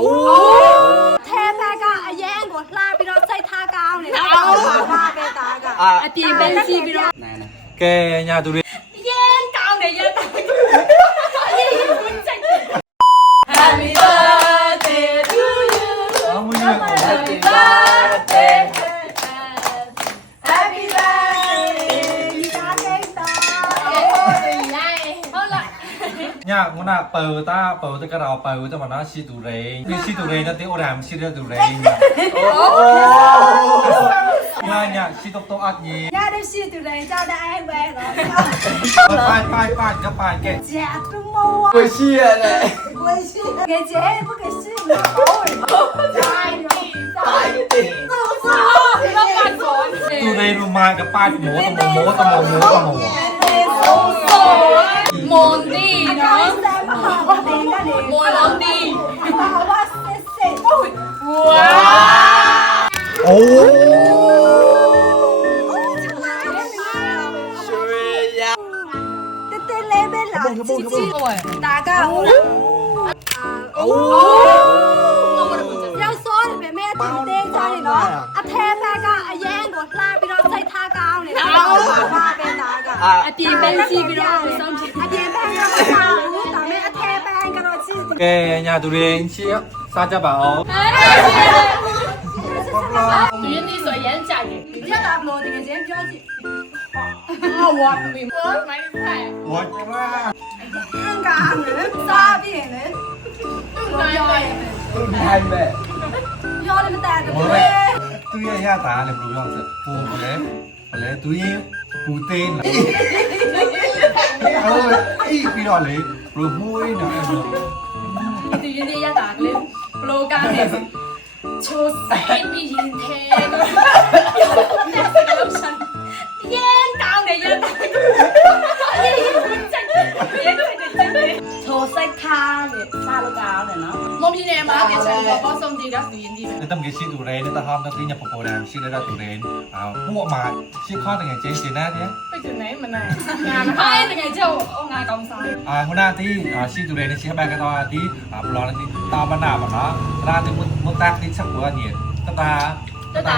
အိုးထဲဘက်ကအရန်ကိုလှပြီးတော့စိတ်ထားကောင်းနေတယ်။ဘာပဲတားကအပြင်ပဲကြည့်ပြီးတော့နိုင်နိုင်ကဲညာသူတွေ ยากมันน่ะเปิดตาเปิดตะกระเราเปิดตางหวะน่ะชีตุเรนคือชีตุเรงนั่นที่โอแรามชีเรตุเรนงงานเนี่ยชีตกโตอัดยีย่าได้ชีตุเรนเจ้าได้ไอ้แหวนไปไปไปก็ไปแก่งเจ้าตุ้มโม่不ชี่是，给姐不给是你偶尔เ你在你走走，老板说，ตุเรงรู้มากับป้าหมูตะโมโมตะโมโมตะโมโม là 찌찌 나가 Rau số thì phải mẹ thằng tê cho thì nó À thê ba ca, à yên của la bị nó xây tha cao này. Nó ba bên đá cả. À. Tiền bên chi bị nó xong À tiền bên nó bị cao. Tả mẹ à thê ba anh cả nó chi Kê nhà tụi đi anh chị á Sa cha bảo? Tụi yên đi rồi yên chạy. Tụi yên đạp lồ thì cái gì em cho chị? ว我你我买你菜，我啦，人家人傻逼呢，我要也没，都太美，要你们带着呗。ตุ้ยแยย่ตาเลยไม่รู้ยังจะปูเลยเลยตุ้ยปูเต้นเลยออไอ้พี่ดอนเลยปลูกห้วยหน่อยตุ้ย่าย่ตาเลยโปรกการเลยชว์เส้นมียินเทน 潮式卡嘅沙律教嚟နော်。我明年嘛，你全部包送啲嘅语音啲 ในตั้งกี่ชีตูเรนในตะหอมตั้งที่เนี่ยโปโปแดมชีได้ตูเรนอ้าวพวกมาชีข้อตั้งไงเจ๊จีน่าเนี่ย 不就你们呢？哎，定系之后我嗌咁晒。 อ่าหัวหน้าที่อ่าชีตูเรนในชีแบกกันตอนที่อ่าปลอที่ตาบ้านหน้าบ้านเนาะร้านที่มุดมุดตักที่ชักหัวเนี่ยตาตา 得打，